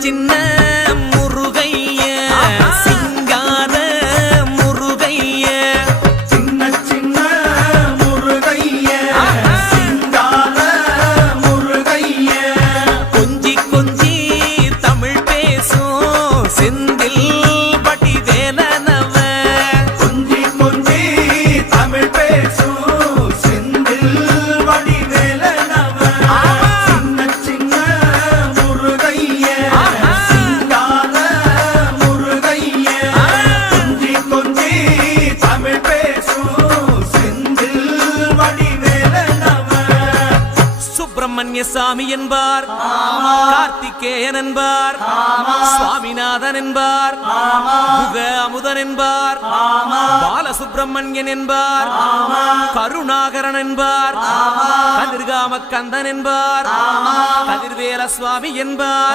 சின்ன முருகைய சிங்கார முருகைய சின்ன சின்ன முருகைய சிங்கார முருகைய கொஞ்சி கொஞ்சி தமிழ் பேசும் செந்தில் பட்டி வேலனவ கொஞ்சி கொஞ்சி தமிழ் பேசும் செந்தில் வடி வேலனவ சின்ன சின்ன முருகைய சிங்கார முருகைய கொஞ்சி கொஞ்சி தமிழ் பேசும் செந்தில் வடி வேலனவ சுப்பிரமணிய சாமி என்பார் கார்த்திகேயன் என்பார் சுவாமிநாதன் என்பார் முக அமுதன் என்பார் பாலசுப்பிரமணியன் என்பார் கருணாகரன் என்பார் கதிர்காம கந்தன் என்பார் கதிர்வேல சுவாமி என்பார்